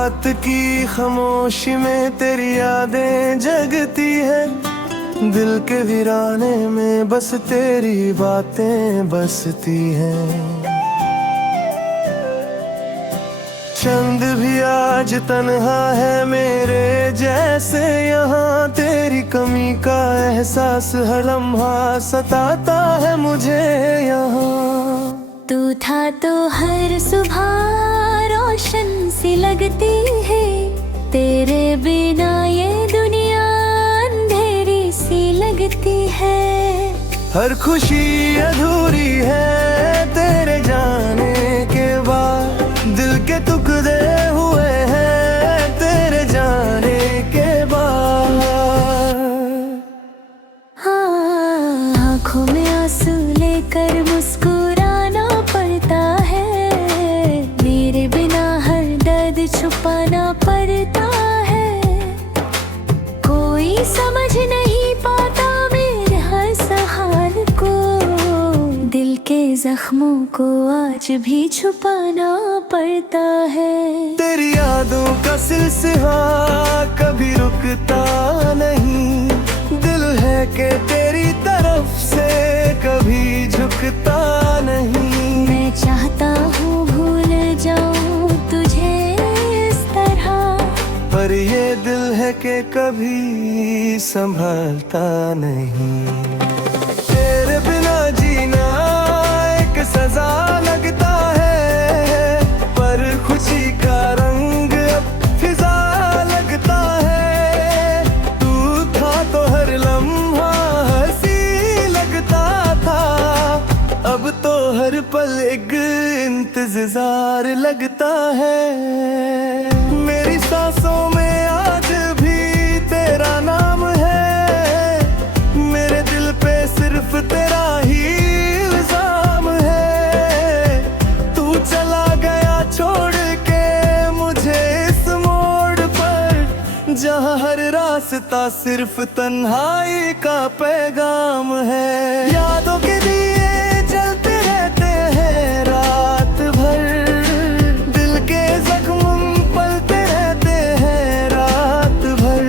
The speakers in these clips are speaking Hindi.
रात की खामोशी में तेरी यादें जगती है, दिल के वीराने में बस तेरी बातें बसती हैं। चंद भी आज तन्हा है मेरे जैसे, यहाँ तेरी कमी का एहसास हर लम्हा सताता है मुझे यहाँ। तू था तो हर सुबह रोशन सी लगती है, तेरे बिना ये दुनिया अंधेरी सी लगती है। हर खुशी अधूरी है तेरे जाने के बाद, दिल के टुकड़े हुए हैं तेरे जाने के बाद। हाँ, आँखों में आंसू लेकर मुस्कुराना पड़ता है, मेरे बिना हर दर्द छुपाना पड़ता है। कोई समझ नहीं पाता मेरे हर सहाल को, दिल के जख्मों को आज भी छुपाना पड़ता है। तेरी यादों का सिलसिला कभी रुकता नहीं, दिल है कि तेरी तरफ से कभी झुकता नहीं। मैं चाहता हूँ भूल जाऊँ तुझे इस तरह, पर ये दिल है कि कभी संभलता नहीं। तेरे बिना जीना एक सजा लगता है, पर खुशी का रंग अब फिजा लगता है। तू था तो हर लम्हा हंसी लगता था, अब तो हर पल एक इंतजार लगता है। मेरी सांसों में आज भी तेरा नाम है, मेरे दिल पे सिर्फ तेरा ही इल्जाम है। तू चला गया छोड़ के मुझे इस मोड़ पर, जहाँ हर रास्ता सिर्फ तन्हाई का पैगाम है। यादों के दिए जलते रहते हैं रात भर, दिल के जख्म पलते रहते हैं रात भर।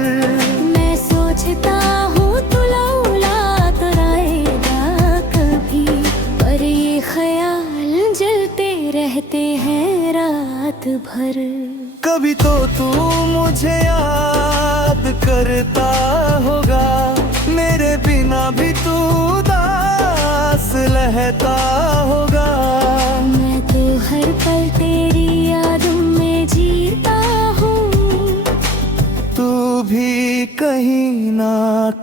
मैं सोचता हूँ तू लौट आएगा कभी, पर ये ख्याल जलते रहते हैं रात भर। कभी तो तू मुझे याद करता होगा, मेरे बिना भी तू उदास रहता होगा। मैं तो हर पल तेरी यादों में जीता हूँ, तू भी कहीं ना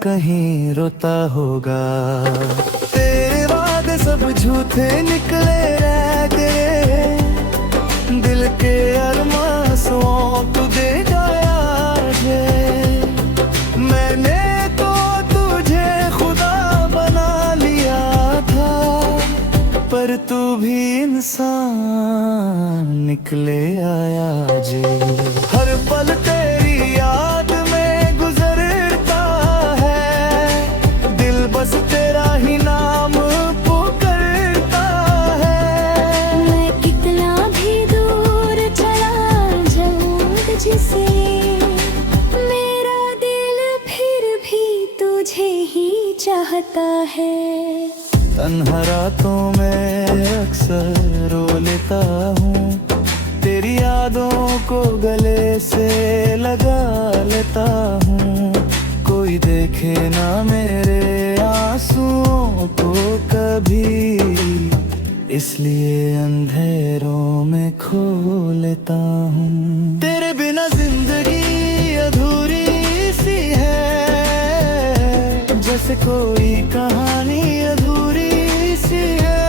कहीं रोता होगा। तेरे वादे सब झूठे निकले रह गए, दिल के अरमासों तू दे गया है। मैंने तो तुझे खुदा बना लिया था, पर तू भी इंसान निकले आया जे। हर पल तेरी याद में गुजरता है, दिल बस तेरा ही नाम पुकारता है। मैं कितना भी दूर चला जाऊँ तुझसे, मेरा दिल फिर भी तुझे ही चाहता है। तन्हा रातों में अक्सर रो लेता हूँ, तेरी यादों को गले से लगा लेता हूँ। कोई देखे ना मेरे आंसुओं को कभी, इसलिए अंधेरों में खो लेता हूँ। तेरे बिना जिंदगी अधूरी सी है, जैसे कोई कहानी अधूरी सी है।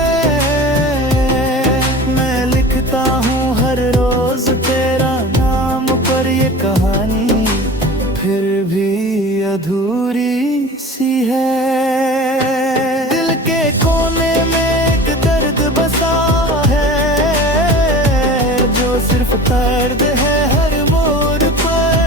मैं लिखता हूँ हर रोज तेरा नाम पर ये कहानी, फिर भी अधूरी सी है। दिल के कोने में एक दर्द बसा है, जो सिर्फ दर्द है हर मोड़ पर।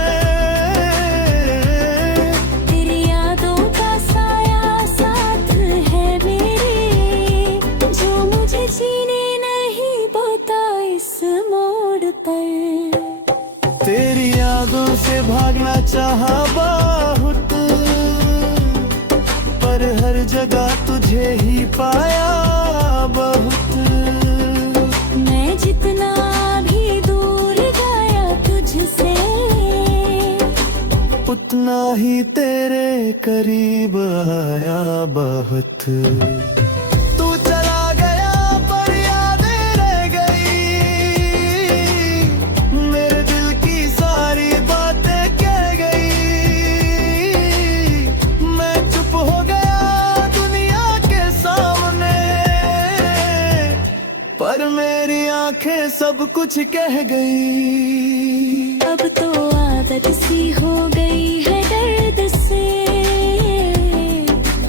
तेरी यादों का साया साथ है मेरे, जो मुझे जीने नहीं देता इस मोड़ पर। चाहा बहुत, पर हर जगह तुझे ही पाया बहुत। मैं जितना भी दूर गया तुझसे, उतना ही तेरे करीब आया बहुत। तू चला गया पर यादें रह गई, मेरे दिल की सारी बातें कह गई। मैं चुप हो गया दुनिया के सामने, पर मेरी आंखें सब कुछ कह गई। अब तो आदत सी हो गई है दर्द से,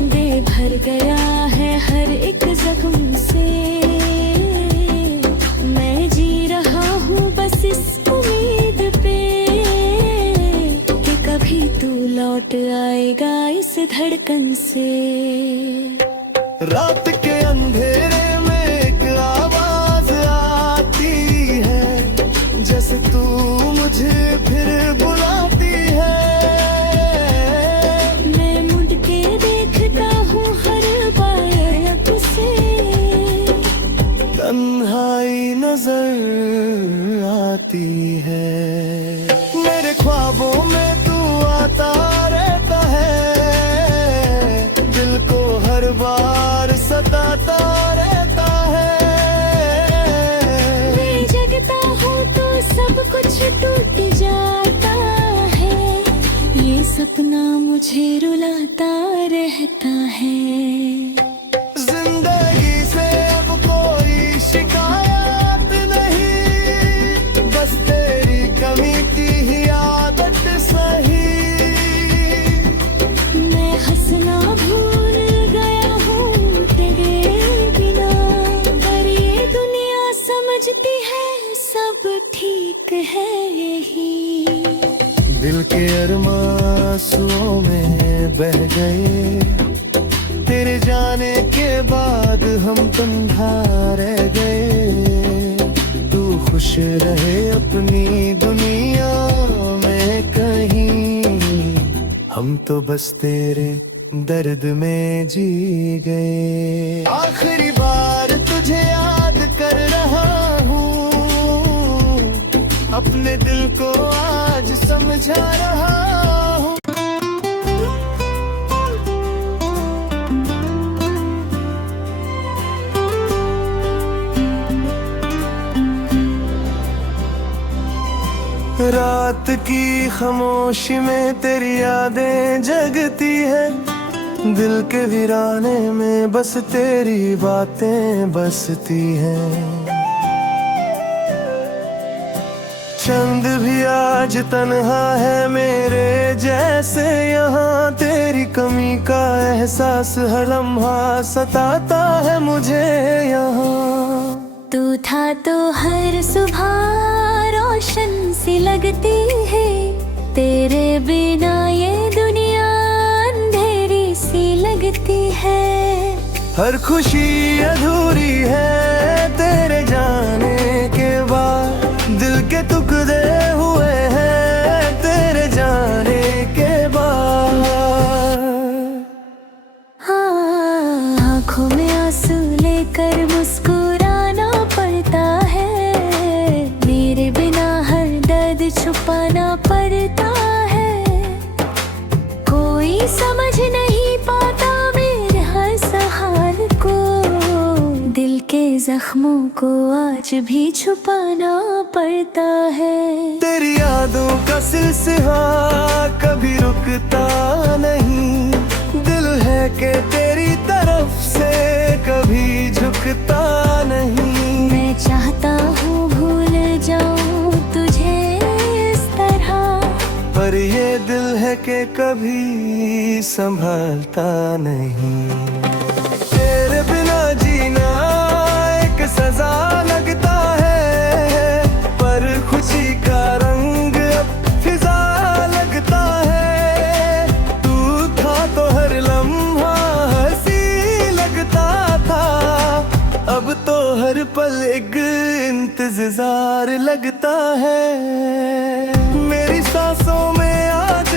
दे भर गया है हर एक जख्म से। मैं जी रहा हूँ बस इस उम्मीद पे कि कभी तू लौट आएगा इस धड़कन से। रात के अंधेरे में एक आवाज आती है, जैसे तू मुझे फिर बुलाती है। मैं मुड़ के देखता हूँ हर बार से, तन्हाई नजर आती है। मेरे ख्वाबों में तू आता रहता है, दिल को हर बार सताता रहता है। मैं जगता हूँ तो सब कुछ टूट जाता है, ये सपना मुझे रुलाता रहता है। जिंदगी से अब कोई शिकायत नहीं, बस तेरी कमी की ही आदत सही। मैं हंसना भूल गया हूँ तेरे बिना, पर ये दुनिया समझती है सब ठीक है यही। दिल के अरमासुओं में बह गए, तेरे जाने के बाद हम तन्हा रह गए। तू खुश रहे अपनी दुनिया में कहीं, हम तो बस तेरे दर्द में जी गए। आखिरी बार तुझे याद कर रहा हूँ, अपने दिल को आज समझा रहा हूँ। रात की खामोशी में तेरी यादें जगती है, दिल के वीराने में बस तेरी बातें बसती हैं। चंद भी आज तन्हा है मेरे जैसे यहाँ, तेरी कमी का एहसास हर लम्हा सताता है मुझे यहाँ। तू था तो हर सुबह रोशन सी लगती है, तेरे बिना ये दुनिया अंधेरी सी लगती है। हर खुशी अधूरी है तेरे जाने के बाद, दिल के टुकड़े हुए हैं तेरे जाने के बाद। हाँ, आँखों में आंसू लेकर मुस्कुराना पड़ता है, मेरे बिना हर दर्द छुपाना पड़ता है। कोई समझ नहीं पाता मेरे हर हाल को, दिल के जख्मों को आज भी छुपाना पड़ता है। तेरी यादों का सिलसिला कभी रुकता नहीं, दिल है कि तेरी तरफ से कभी झुकता नहीं। मैं चाहता हूँ भूल जाऊँ तुझे इस तरह, पर ये दिल है कि कभी संभालता नहीं। तेरे बिना जीना एक सजा लगता है, पर खुशी का रंग अब फिजा लगता है। तू था तो हर लम्हा हंसी लगता था, अब तो हर पल एक इंतजार लगता है। मेरी सांसों में आज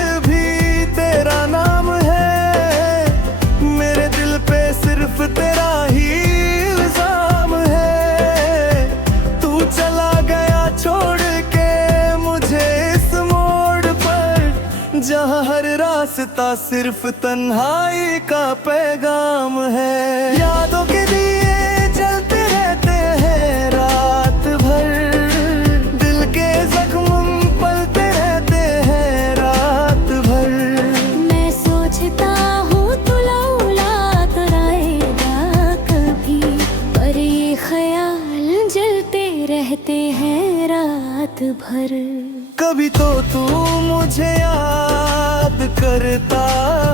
जहाँ हर रास्ता सिर्फ तन्हाई का पैगाम है। यादों के दिए जलते रहते हैं रात भर, दिल के जख्म पलते रहते हैं रात भर। मैं सोचता हूँ तू लौलात आएगा कभी, पर ये ख्याल जलते रहते हैं रात भर। कभी तो तू मुझे याद करता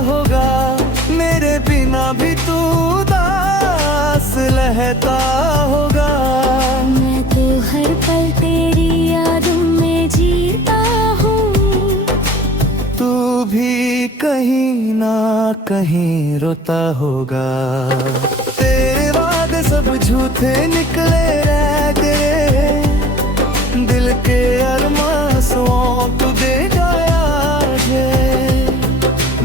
होगा, मेरे बिना भी तू उदास रहता होगा। मैं तो हर पल तेरी यादों में जीता हूँ, तू भी कहीं ना कहीं रोता होगा। तेरे वादे सब झूठे निकले रह गए, दिल के अरमासों तू दे गया है।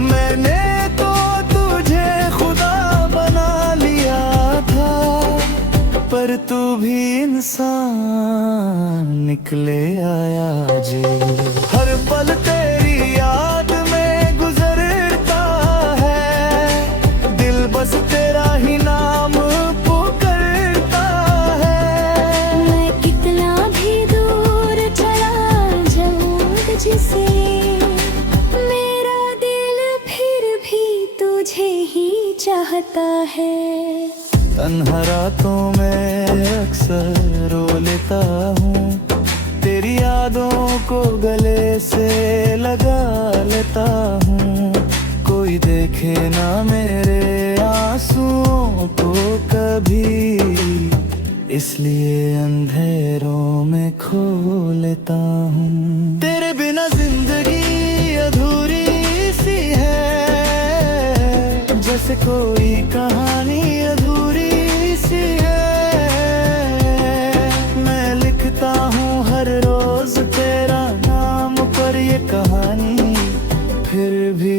मैंने तो तुझे खुदा बना लिया था, पर तू भी इंसान निकले आया जे। हर पल तेरी याद में गुजरता है, दिल बस तेरा ही नाम पुकारता है। मैं कितना भी दूर चला जाऊँ तुझसे, मेरा दिल फिर भी तुझे ही चाहता है। तन्हा रातों में अक्सर रो लेता हूँ, तेरी यादों को गले से लगा लेता हूँ। कोई देखे ना मेरे आंसुओं को कभी, इसलिए अंधेरों में खो लेता हूँ। तेरे बिना जिंदगी अधूरी सी है, जैसे कोई कहानी अधूरी सी है। मैं लिखता हूँ हर रोज तेरा नाम पर ये कहानी, फिर भी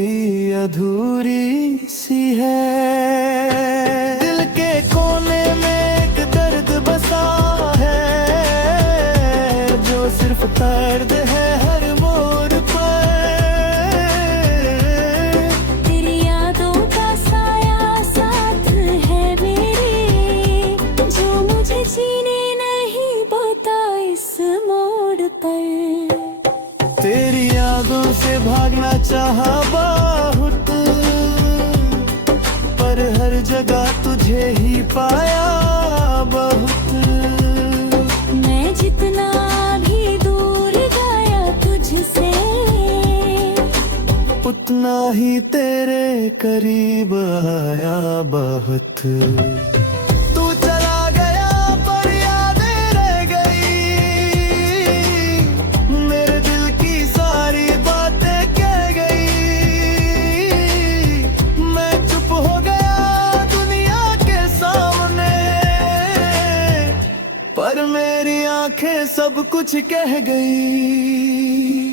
अधूरी सी है। दिल के कोने में एक दर्द बसा है, जो सिर्फ दर्द है हर मोड़ पर। तेरी यादों का साया साथ है मेरे, जो मुझे जीने नहीं देता इस मोड़ पर। तेरी यादों से भागना चाहा बहुत, पर हर जगह तुझे ही पाया बहुत। मैं जितना भी दूर गया तुझसे, उतना ही तेरे करीब आया बहुत। तू चला गया पर यादें रह गई, मेरे दिल की सारी बातें कह गई। मैं चुप हो गया दुनिया के सामने, पर मेरी आंखें सब कुछ कह गई।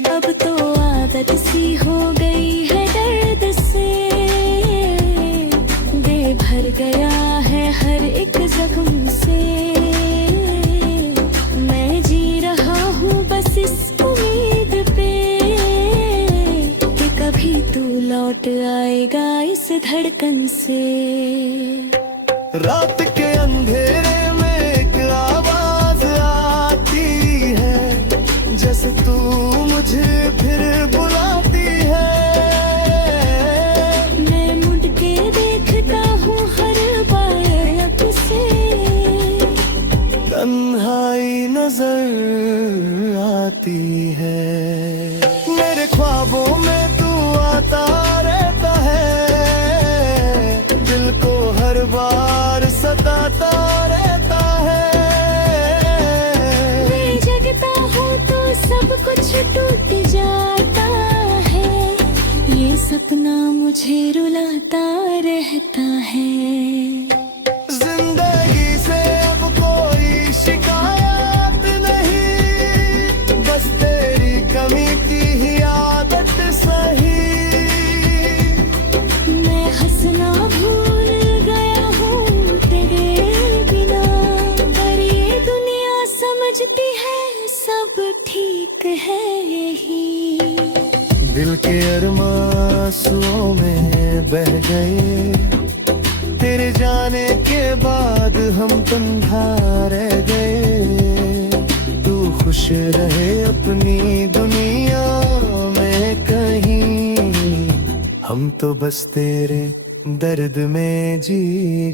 अब तो आदत सी हो गई है दर्द से, दे भर गया है हर एक जख्म से। मैं जी रहा हूँ बस इस उम्मीद पे, कि कभी तू लौट आएगा इस धड़कन से। रात के अंधेरे में एक आवाज आती है, जैसे तू मुझे फिर बुलाती है। मैं मुड़ के देखता हूँ हर बार अब से, तन्हाई नजर आती है। मेरे ख्वाबों में तू आता रहता है, दिल को हर बार सताता रहता है। मैं जगता हूँ तो सब कुछ टूट जाता है, ये सपना मुझे रुलाता रहता है। जिंदगी से अब कोई शिकायत नहीं, बस तेरी कमी की ही आदत सही। मैं हंसना भूल गया हूँ तेरे बिना, पर ये दुनिया समझती है सब ठीक है यही। दिल के अरमान आंसुओं में बह गए। तेरे जाने के बाद हम तन्हा रह गए। तू खुश रहे अपनी दुनिया में कहीं, हम तो बस तेरे दर्द में जी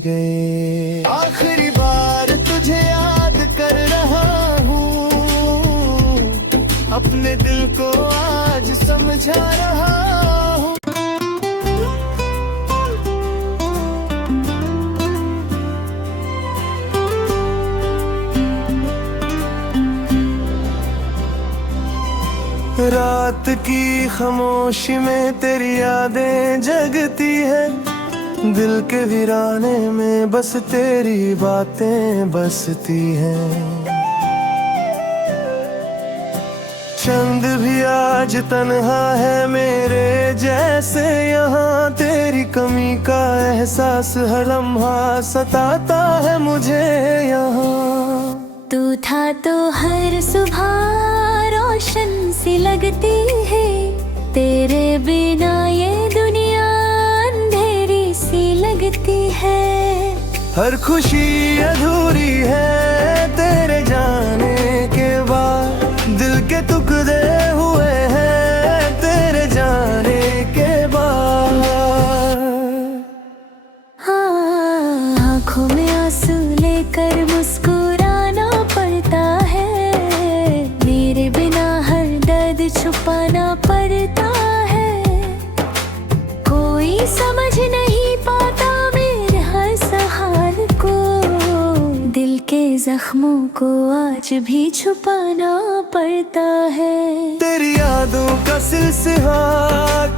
गए। आखिरी बार तुझे याद कर रहा हूँ, अपने दिल को आज समझा रहा हूँ। रात की खामोशी में तेरी यादें जगती है। दिल के वीराने में बस तेरी बातें बसती हैं। चंद भी आज तन्हा है मेरे जैसे यहाँ। तेरी कमी का एहसास हर लम्हा सताता है मुझे यहाँ। तू था तो हर सुबह रोशन सी लगती है। तेरे बिना ये दुनिया अंधेरी सी लगती है। हर खुशी अधूरी है तेरे जाने के बाद। दिल के टुकड़े हुए हैं तेरे जाने के बाद। हाँ, आँखों में आंसू लेकर मुस्कुराना पड़ता है। मेरे बिना हर दर्द छुपाना पड़ता है। कोई समझ नहीं पाता मेरे हर सहाल को। दिल के जख्मों को आज भी छुपाना पड़ता है। तेरी यादों का सिलसिला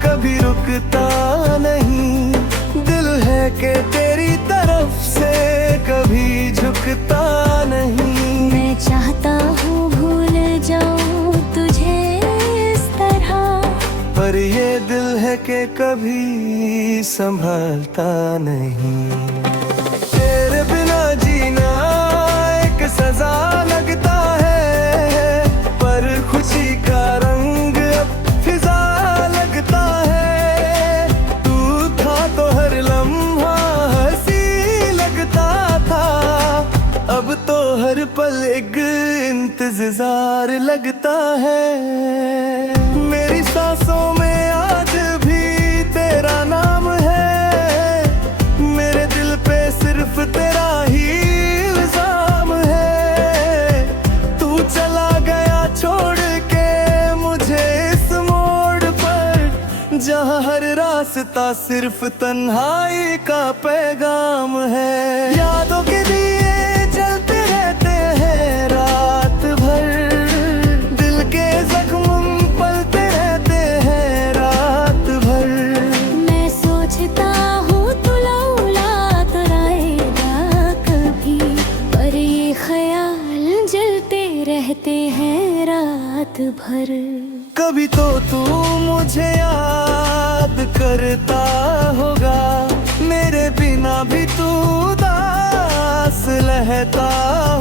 कभी रुकता नहीं। दिल है कि तेरी तरफ से कभी झुकता नहीं। मैं चाहता हूँ भूल जाऊँ तुझे इस तरह, पर ये दिल है कि कभी संभलता नहीं। तेरे बिना जीना एक सजा लगता है, पर खुशी का रंग अब फिजा लगता है। तू था तो हर लम्हा हंसी लगता था, अब तो हर पल एक इंतजार लगता है। मेरी सांसों में आज भी तेरा नाम है। मेरे दिल पे सिर्फ तेरा ही इल्जाम है। तू चला गया छोड़ के मुझे इस मोड़ पर, जहाँ हर रास्ता सिर्फ तन्हाई का पैगाम है। यादों के दिए जलते रहते हैं रात भर। दिल के जख्म पलते रहते हैं रात भर। मैं सोचता हूँ तू लौट आएगा कभी, पर ये ख्याल जलते रहते हैं रात भर। कभी तो तू मुझे याद करता होगा, मेरे बिना भी तू उदास रहता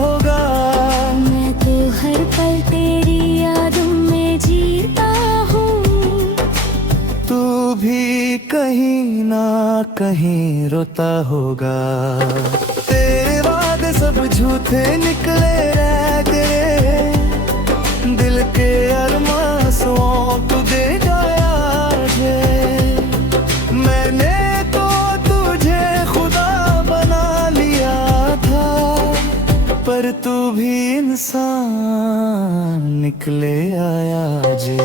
होगा। मैं तो हर पल तेरी यादों में जीता हूँ। तू भी कहीं ना कहीं रोता होगा। तेरे वादे सब झूठे निकले रह गए। दिल के अरमासों को दे गया है। मैंने तो तुझे खुदा बना लिया था, पर तू भी इंसान निकले आया जे।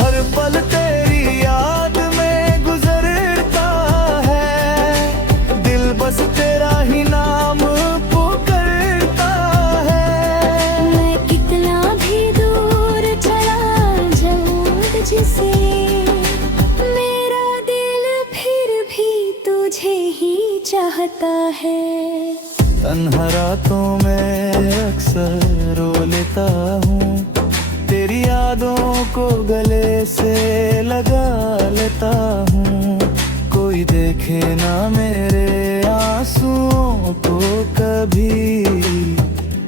हर पल तेरी याद में गुजरता है। दिल बस तेरा ही नाम पुकारता है। मैं कितना भी दूर चला जाऊँ तुझसे, मेरा दिल फिर भी तुझे ही चाहता है। तन्हा रातों में अक्सर रो लेता हूँ। तेरी यादों को गले से लगा लेता हूँ। कोई देखे ना मेरे आंसुओं को कभी,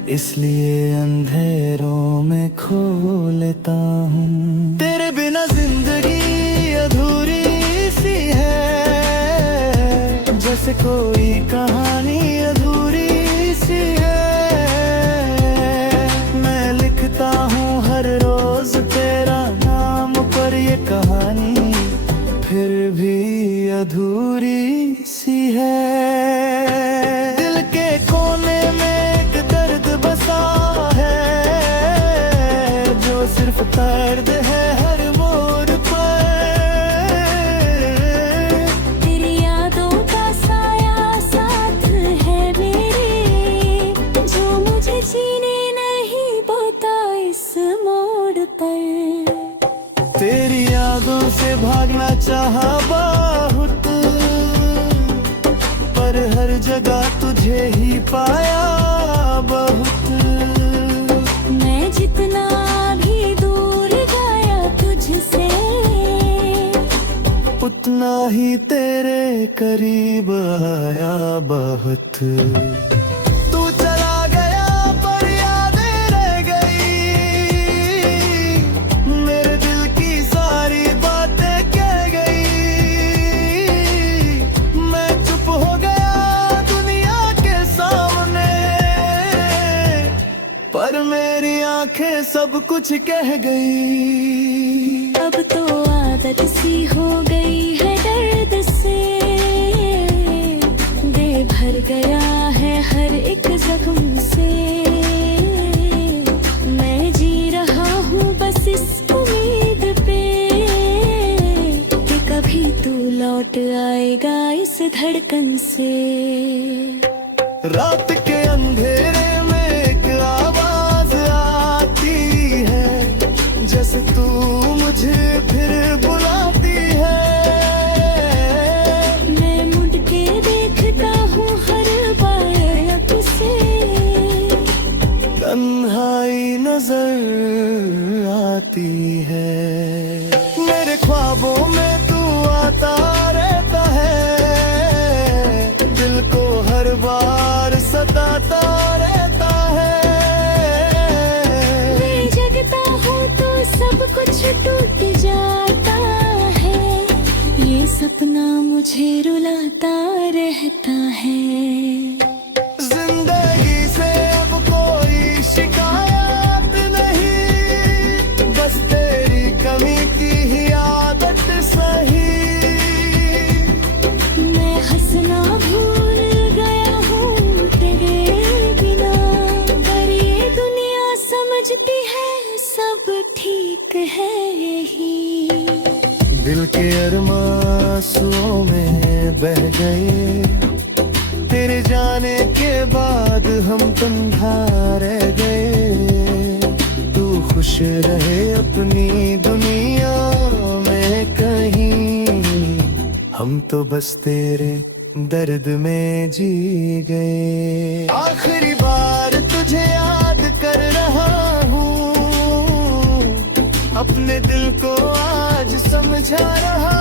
इसलिए अंधेरों में खो लेता हूँ। तेरे बिना जिंदगी अधूरी सी है, जैसे कोई कहानी अधूरी सी है। मैं लिखता हूँ हर रोज तेरा नाम पर ये कहानी, फिर भी अधूरी सी है। दिल के कोने में एक दर्द बसा है, जो सिर्फ दर्द है हर मोड़ पर। तेरी यादों का साया साथ है मेरे, जो मुझे जीने नहीं देता इस मोड़ पर। तेरी यादों से भागना चाहा बहुत, पर हर जगह तुझे ही पाया बहुत। मैं जितना भी दूर गया तुझसे, उतना ही तेरे करीब आया बहुत। तू चला गया पर यादें रह गई, मेरे दिल की सारी बातें कह गई। मैं चुप हो गया दुनिया के सामने, पर मेरी आंखें सब कुछ कह गई। अब तो आदत सी हो गई है दर्द से, दे भर गया है हर एक जख्म से। मैं जी रहा हूँ बस इस उम्मीद पे, कि कभी तू लौट आएगा इस धड़कन से। रात के अंधेरे में एक आवाज आती है, जैसे तू मुझे फिर बुलाती है। मैं मुड़ के देखता हूँ हर बार अब से, तन्हाई नजर आती है। मेरे ख्वाबों में तू आता रहता है, दिल को हर बार सताता रहता है। मैं जगता हूँ तो सब कुछ टूट जाता है, ये सपना मुझे रुलाता रहता है। जिंदगी से अब कोई शिकायत नहीं, बस तेरी कमी की ही आदत सही। मैं हंसना भूल गया हूँ तेरे बिना, पर ये दुनिया समझती है सब ठीक है यही। दिल के अरमासुओं में बह गए, तेरे जाने के बाद हम तन्हा रह गए। तू खुश रहे अपनी दुनिया में कहीं, हम तो बस तेरे दर्द में जी गए। आखिरी बार तुझे याद कर रहा हूँ, अपने दिल को आज समझा रहा